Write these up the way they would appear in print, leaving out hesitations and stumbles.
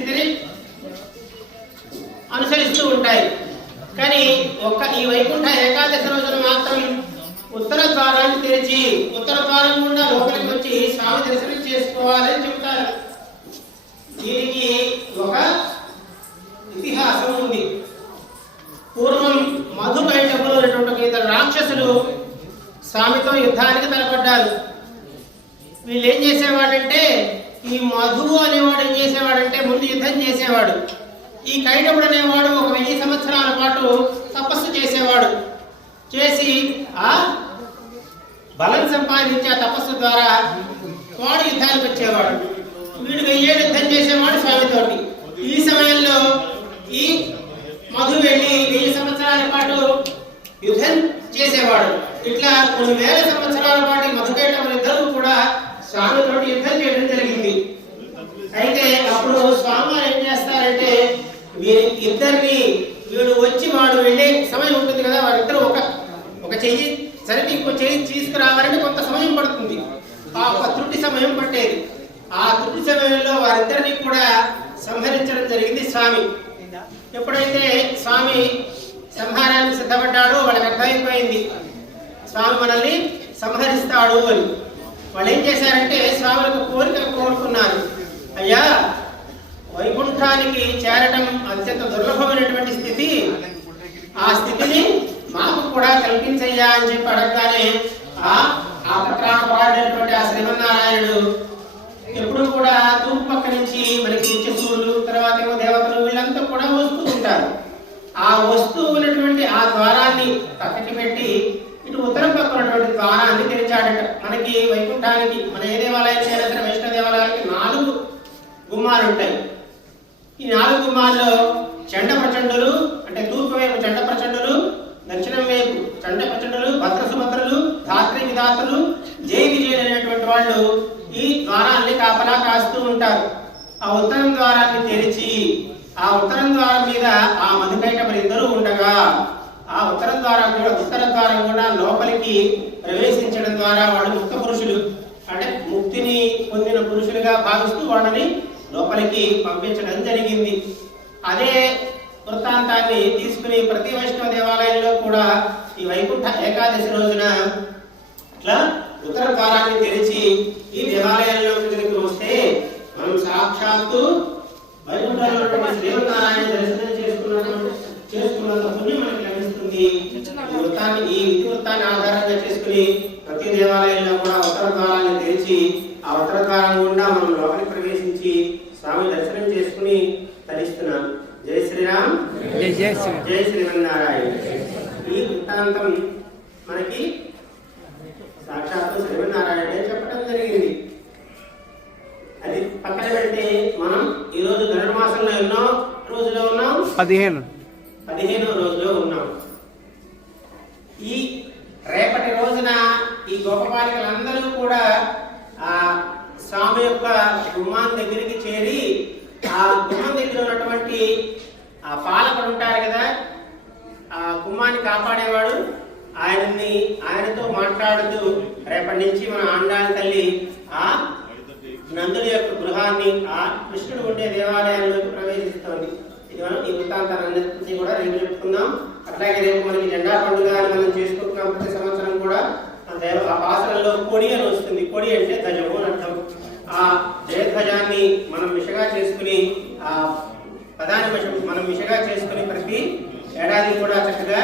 స్థితిని అనుసరిస్తూ ఉంటాయి. కానీ ఈ వైకుంఠ ఏకాదశి రోజున మాత్రం ఉత్తర ద్వారాన్ని తెరిచి ఉత్తర ద్వారం గుండా లోపలికి వచ్చి స్వామి దర్శనం చేసుకోవాలని చెబుతారు. దీనికి ఒక ఇతిహాసం ఉంది. పూర్వం మధుకైటకులు అనేటువంటి ఇద్దరు రాక్షసులు స్వామితో యుద్ధానికి తలపడ్డారు. వీళ్ళు ఏం చేసేవాడంటే, ఈ మధువు అనేవాడు ఏం చేసేవాడంటే ముందు యుద్ధం చేసేవాడు. ఈ కైటకుడు అనేవాడు 1000 సంవత్సరాల పాటు తపస్సు చేసేవాడు. చేసి ఆ బలం సంపాదించి ఆ తపస్సు ద్వారా వాడు యుద్ధానికి వచ్చేవాడు. వీడు 1000 ఏళ్ళు యుద్ధం చేసేవాడు స్వామితోటి. ఈ సమయంలో ఈ మధు వెళ్ళి 1000 సంవత్సరాల పాటు యుద్ధం చేసేవాడు. ఇట్లా కొన్ని వేల సంవత్సరాల పాటు మధుకైటకులు ఇద్దరు కూడా స్వామితోటి యుద్ధం చేయడం జరిగింది. అయితే అప్పుడు స్వామి ఏం చేస్తారంటే, వీరిద్దరిని వీడు వచ్చి వాడు వెళ్ళే సమయం ఉంటుంది కదా, వారిద్దరు ఒక చెయ్యి సరిగ్గా ఇంకో చెయ్యి తీసుకురావాలంటే కొంత సమయం పడుతుంది. ఆ ఒక త్రుటి సమయం పట్టేది. ఆ త్రుటి సమయంలో వారిద్దరిని కూడా సంహరించడం జరిగింది స్వామి. ఎప్పుడైతే స్వామి సంహారానికి సిద్ధపడ్డాడో వాళ్ళకి అర్థమైపోయింది స్వామి మనల్ని సంహరిస్తాడు అని. వాళ్ళు ఏం చేశారంటే స్వాములకు కోరిక కోరుకున్నారు. అయ్యా, వైకుంఠానికి చేరటం అత్యంత దుర్లభమైనటువంటి స్థితి, ఆ స్థితిని మాకు కూడా కల్పించయ్యా అని చెప్పి అడగగానే ఆ పత్రాన్ని ఆ శ్రీమన్నారాయణుడు ఎప్పుడు కూడా తూర్పు పక్క నుంచి మనకి నిత్యసూరులు, తర్వాత ఏమో దేవతలు వీళ్ళంతా కూడా వస్తూ ఉంటారు. ఆ వస్తూ ఉన్నటువంటి ఆ ద్వారాన్ని పక్కకి పెట్టి ఇటు ఉత్తరం పక్క ఉన్నటువంటి ద్వారాన్ని తెరిచాడట. మనకి వైకుంఠానికి మన ఏ దేవాలయానికి అయినా సరే వైష్ణవ దేవాలయానికి 4 గుమ్మాలు ఉంటాయి. ఈ 4 గుమ్మాల్లో చండ ప్రచండులు అంటే తూర్పు వైపు చండ ప్రచండులు, దక్షిణం వైపు చండ ప్రచండులు, భద్ర సుభద్రులు, ధాత్రి విధాతలు, జై విజయులు అనేటువంటి వాళ్ళు ఈ ద్వారాన్ని కాపలా కాస్తూ ఉంటారు. ఆ ఉత్తరం ద్వారాన్ని తెరిచి ఆ ఉత్తరం ద్వారం మీద ఆ మధుకైటకులు ఇద్దరు ఉండగా ఆ ఉత్తర ద్వారం కూడా లోపలికి ప్రవేశించడం ద్వారా వాళ్ళు ముక్త పురుషులు అంటే ముక్తిని పొందిన పురుషులుగా భావిస్తూ వాళ్ళని లోపలికి పంపించడం జరిగింది. అదే వృత్తాంతాన్ని తీసుకుని ప్రతి వైష్ణవ దేవాలయంలో కూడా ఈ వైకుంఠ ఏకాదశి రోజున ఇట్లా ఉత్తర ద్వారాన్ని తెరిచి ఈ దేవాలయంలోకి వస్తే మనం సాక్షాత్తు వైకుంఠంలో శ్రీమన్నారాయణ దర్శనం చేసుకున్నంత పుణ్యం మనకి లభిస్తుంది. ఈ వృత్తాన్ని ఆధారంగా చేసుకుని ప్రతి దేవాలయంలో కూడా ఉత్తర ద్వారాన్ని తెరిచి ఆ ఉత్తర ద్వారం గుండా మనం లోపలికి ప్రవేశించి స్వామి దర్శనం చేసుకుని తరిస్తున్నాం. జై శ్రీరామ్, జై శ్రీమన్నారాయణ. ఈ వృత్తాంతం మనకి సాక్షాత్తు శ్రీమన్నారాయణ చెప్పడం జరిగింది. అది పక్కన పెడితే మనం ఈ రోజు గరుడ మాసంలో ఎన్నో రోజులో ఉన్నాం? 15వ రోజులో ఉన్నాం. ఈ రేపటి రోజున ఈ గోపబాలికలందరూ కూడా ఆ స్వామి యొక్క గుమ్మాన్ దగ్గరికి చేరి ఆ గుమ్మం దగ్గర ఉన్నటువంటి ఆ పాలకుడు ఉంటారు కదా, ఆ గుమ్మాన్ని కాపాడేవాడు, ఆయనతో మాట్లాడుతూ రేపటి నుంచి మన ఆండాలి తల్లి ఆ నందుడి యొక్క గృహాన్ని ఆ కృష్ణుడు ఉండే దేవాలయంలోకి ప్రవేశిస్తోంది. ఇది మనం ఈ వృత్తాంతాలన్నింటినీ కూడా రేపు చెప్పుకుందాం. అట్లాగే రేపు మనకి జెండా పండుగ మనం చేసుకుంటున్నాం. ప్రతి సంవత్సరం కూడా ఆ పాసనలో కొడి అని వస్తుంది. కొడి అంటే ధ్వజము అని అర్థం. ఆ జయధ్వజాన్ని మనం మిషగా చేసుకుని ఆ పదాన్ని మనం మిషగా చేసుకుని ప్రతి ఏడాది కూడా చక్కగా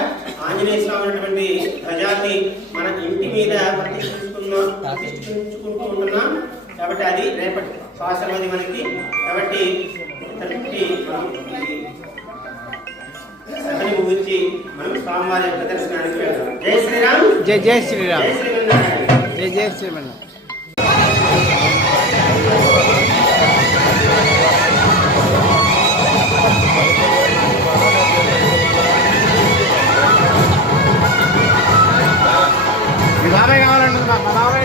ఆంజనేయ స్వామి ఉన్నటువంటి ధ్వజాన్ని మన ఇంటి మీద ప్రతిష్ఠించుకుంటూ ఉంటున్నాం. కాబట్టి అది రేపటి పాసనది మనకి. కాబట్టి సభని ముగించి మనం స్వామివారి యొక్క దర్శనానికి వెళ్దాం. జై శ్రీరామ్, జై శ్రీరామ్, జై శ్రీమన్నారాయణ, జై శ్రీమన్నారాయణ. బాబాయ్ కావాలంటే మా బాబాయ్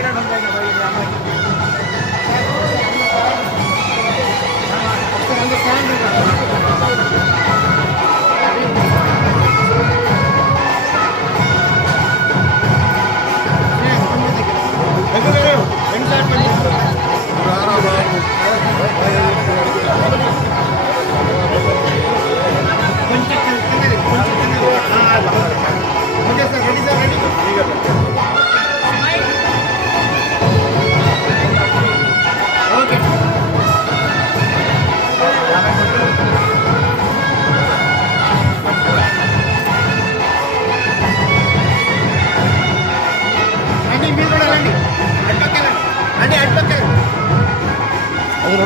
Hey,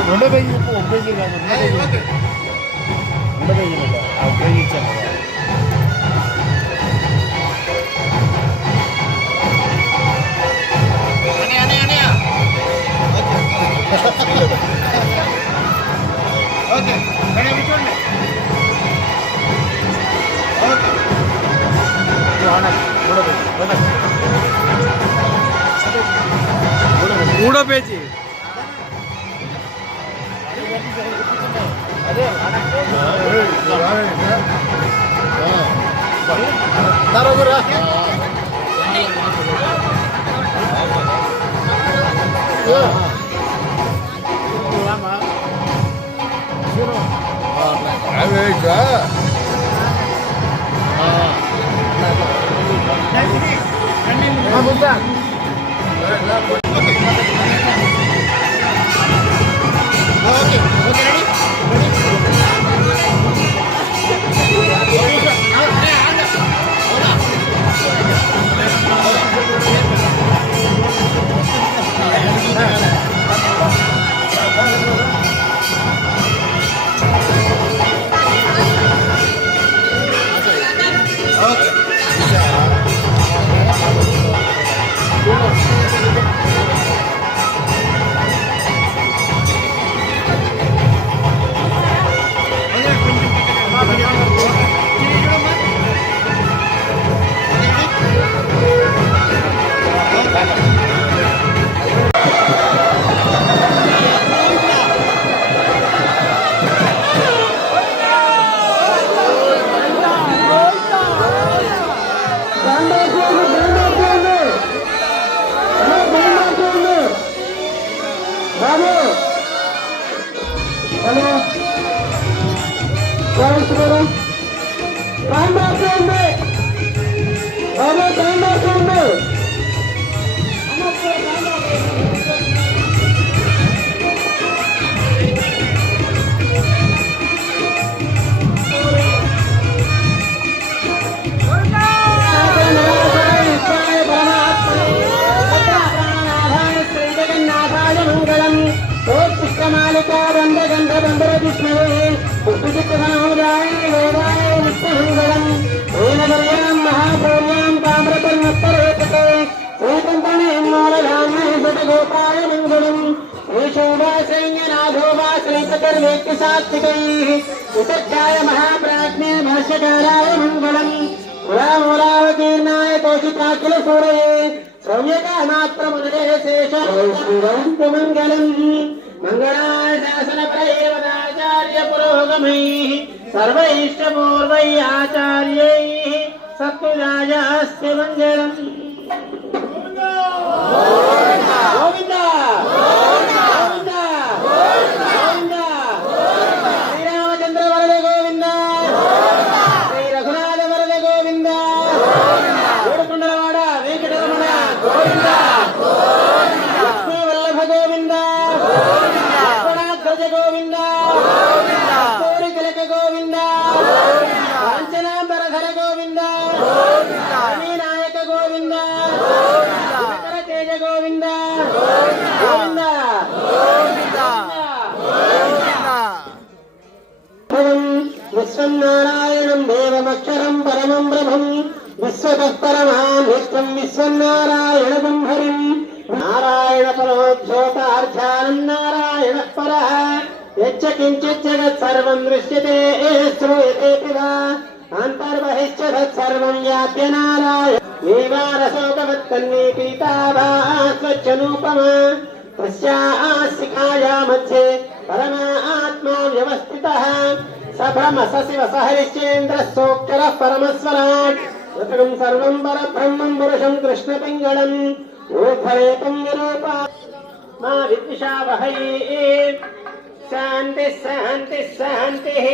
రెండో పేజీ చెప్పు, ఒక పేజీ కాదు, రెండో పేజీ లేదా? ఆ ఒక పేజీ ఇచ్చాను కదా. ఓకే మేడం చూడండి. ఓకే మూడో పేజీ ఓకే ఓకే రెడీ महाप्राज्ञे भाष्यकाराय मंगलम मूलावतीर्णाय कौशिकाखिल सूरये सौम्यकामात्रमुदये शेषमंगलम मंगलाय शासन प्रैवदाचार्य पुरोगमैः सर्वैष्टपूर्वैः आचार्यैः सत्तुजायास्य मंगलम् गोविंद विश्वनारायणं देवमक्षरं परमं ब्रह्मं विश्वतः परमां नित्यं विश्वनारायणं हरिं नारायण परोज्योतार्चानं नारायणः परः यच्च किञ्चित् जगत् सर्वं दृश्यते श्रूयतेऽपि वा अन्तर्बहिश्च तत्सर्वं व्याप्य नारायण नीवारशोकवत्कन्ये पीताभा स्वच्छनूपमा तस्याः शिखाया मध्ये परमात्मा व्यवस्थितः सभ्रम सशिव सहरिश्चेन्द्र सोक्षरः परमस्वराट् ऋतकं सर्वं परब्रह्मं पुरुषं कृष्णपिङ्गलम् ऊर्ध्वरेतं निरूपा मा विद्विषावहै शान्तिः शान्तिः शान्तिः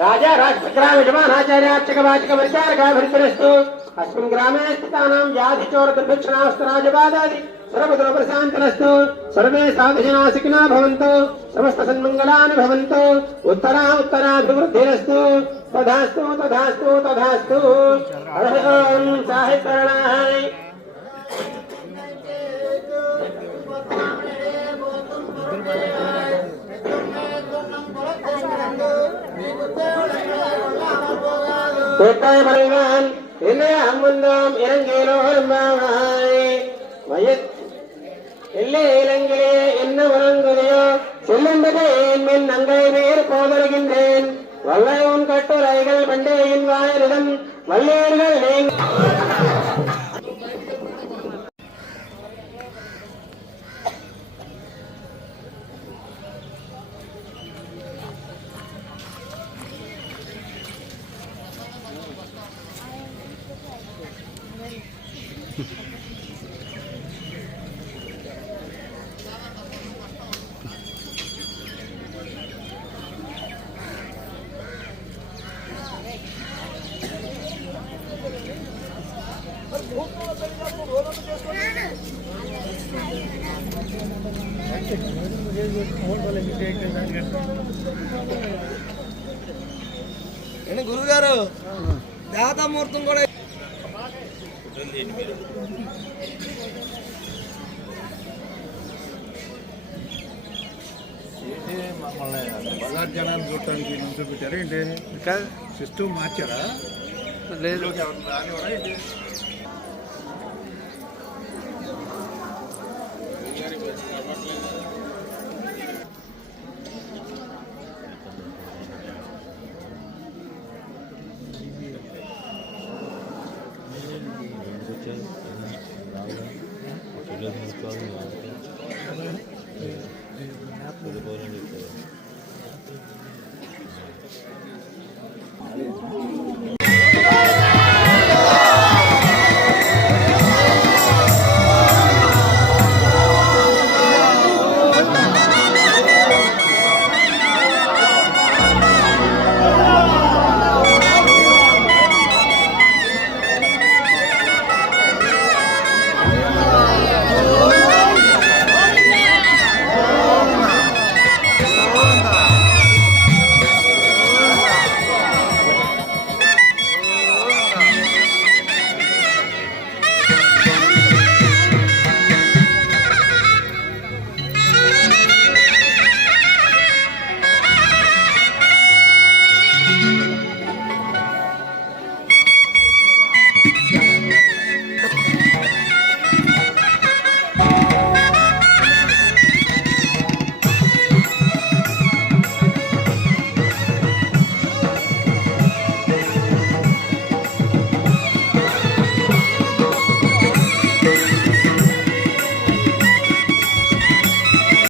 राजा राजग्राम यजमानाचार्यार्चक वाचक वर्चारकाभिर्तरस्तु अस्मिन् ग्रामे स्थितानां व्याधिचोर दुर्भिक्षणास्त्राजबाधादि सर्वद्रोप्रशान्तनस्तु सर्वे साधुजना सुखिनो भवन्तु समस्त सन्मङ्गलानि भवन्तु उत्तराभिवृद्धिरस्तु तथास्तु तथास्तु तथास्तु ॐ साहित्यरणाय கூட்டாய் பறைவான் என்னை அம்முந்தோம் இறங்கிலோரும் எல்லே இலங்கிலே என்ன உறங்குதையோ செல்லுண்டதே என் நங்கை மேற் போதருகின்றேன் வல்லை உன் கட்டுரைகள் பண்டேயின் வாயிலிடம் வல்லேர்கள் గురుగారు దాదామూర్తం కూడా బజార్ జనాన్ని చూడటానికి నుంచి పెట్టారా ఏంటి సిస్టమ్ మార్చారా లేదు రానివరా ఏంటి